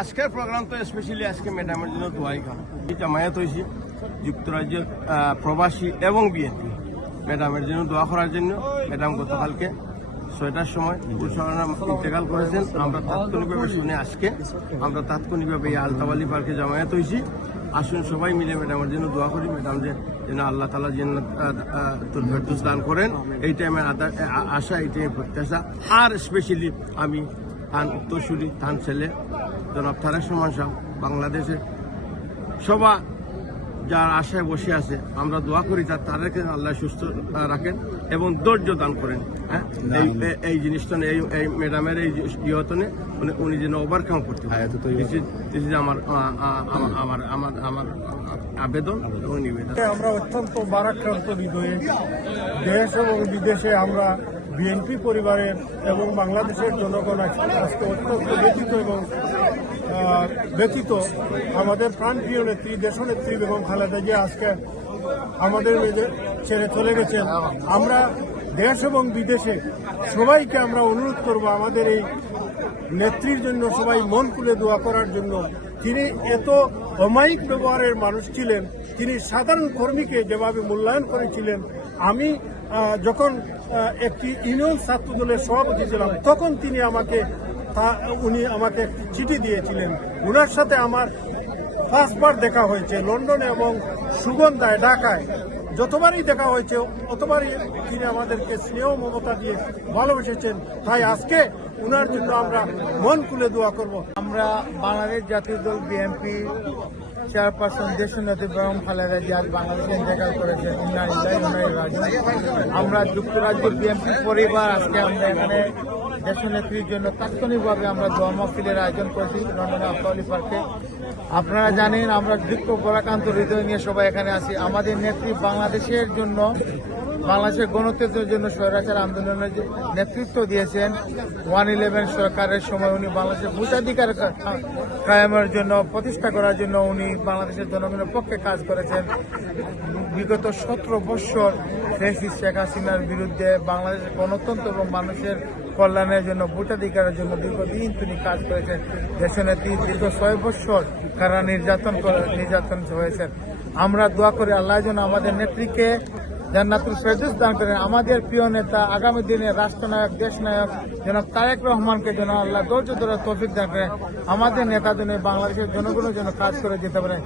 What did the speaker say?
আজকের প্রোগ্রাম তো স্পেশালি আজকে ম্যাডামের জন্য দোয়াই খান জামায়াত হয়েছি যুক্তরাজ্যের প্রবাসী এবং বিএনপি ম্যাডামের জন্য দোয়া করার জন্য। ম্যাডাম গতকালকে 6টার সময় ইন্তেকাল করেছেন। আমরা তাৎক্ষণিকভাবে শুনে আজকে আমরা তাৎক্ষণিকভাবে এই আলতাবালি পার্কে জামায়াত হয়েছি। আসুন সবাই মিলে ম্যাডামের জন্য দোয়া করি, ম্যাডাম যেন আল্লাহ তাআলা ফেরদৌস দান করেন। এই টাইমের আশা, এই টাইমের প্রত্যাশা। আর স্পেশালি আমি তান উত্তরসূরি তান ছেলে জনাব তারেক রহমান সাহেব বাংলাদেশের সবাই যার আশায় বসে আছে, আমরা দোয়া করি তাদেরকে আল্লাহ সুস্থ রাখেন এবং ধৈর্য দান করেন। হ্যাঁ, এই জিনিসটা এই ম্যাডামের এই ইয়তনে উনি যেন ওভারকাম করতে পারেন। আমার আবেদন এবং নিবেদন। আমরা অত্যন্ত ভারাক্রান্ত হৃদয়ে দেশ এবং বিদেশে আমরা বিএনপি পরিবারের এবং বাংলাদেশের জনগণ আজকে অত্যন্ত ব্যথিত আমাদের প্রাণপ্রিয় নেত্রী দেশনেত্রী বেগম খালেদা জিয়া আজকে আমাদের ছেড়ে চলে গেছেন। আমরা দেশ এবং বিদেশে সবাইকে আমরা অনুরোধ করব আমাদের এই নেত্রীর জন্য সবাই মন খুলে দোয়া করার জন্য। তিনি এত অমায়িক ব্যবহারের মানুষ ছিলেন, তিনি সাধারণ কর্মীকে যেভাবে মূল্যায়ন করেছিলেন। আমি যখন একটি ইউনিয়ন ছাত্র দলের সভাপতি ছিলাম তখন উনি আমাকে চিঠি দিয়েছিলেন। ওনার সাথে আমার ফার্স্টবার দেখা হয়েছে লন্ডনে এবং সুগন্ধায় ঢাকায়। যতবারই দেখা হয়েছে ততবারই তিনি আমাদেরকে স্নেহ মমতা দিয়ে ভালোবেসেছেন। তাই আজকে ওনার জন্য আমরা মন খুলে দোয়া করব। আমরা বাংলাদেশ জাতীয় দল বিএনপি চেয়ারপারসন দেশনেত্রী বেগম খালেদা জিয়া বাংলাদেশে ইন্তেকাল করেছেন। আমরা যুক্তরাজ্য বিএনপি পরিবার আজকে আমরা এখানে দেশনেত্রীর জন্য তাৎক্ষণিকভাবে আমরা দোয়া মাহফিলের আয়োজন করেছি লন্ডনে আলতাবালি পার্কে। আপনারা জানেন আমরা দুঃখ গোলাকান্ত হৃদয় নিয়ে সবাই এখানে আছি। আমাদের নেত্রী বাংলাদেশের জন্য, বাংলাদেশের গণতন্ত্রের জন্য স্বৈরাচার আন্দোলনের নেতৃত্ব দিয়েছেন। 111 সরকারের সময় উনি বাংলাদেশের ভোটাধিকার কায়েমের জন্য, প্রতিষ্ঠা করার জন্য উনি বাংলাদেশের জনগণের পক্ষে কাজ করেছেন। বিগত 17 বৎসর ফ্যাসিস্ট শেখ হাসিনার বিরুদ্ধে বাংলাদেশের গণতন্ত্র এবং মানুষের কল্যাণের জন্য, ভোটাধিকারের জন্য দীর্ঘদিন তিনি কাজ করেছেন। দেশনেত্রী দীর্ঘ 6 বৎসর কারা নির্যাতন হয়েছেন। আমরা দোয়া করি আল্লাহ যেন আমাদের নেত্রীকে জান্নাতুল ফেরদৌস দান করেন। আমাদের প্রিয় নেতা, আগামী দিনে রাষ্ট্রনায়ক, দেশনায়ক জনাব তারেক রহমানকে যেন আল্লাহ ধৈর্য ধরে তৌফিক দান করেন। আমাদের নেতা যেন বাংলাদেশের জনগণের জন্য কাজ করে যেতে পারেন।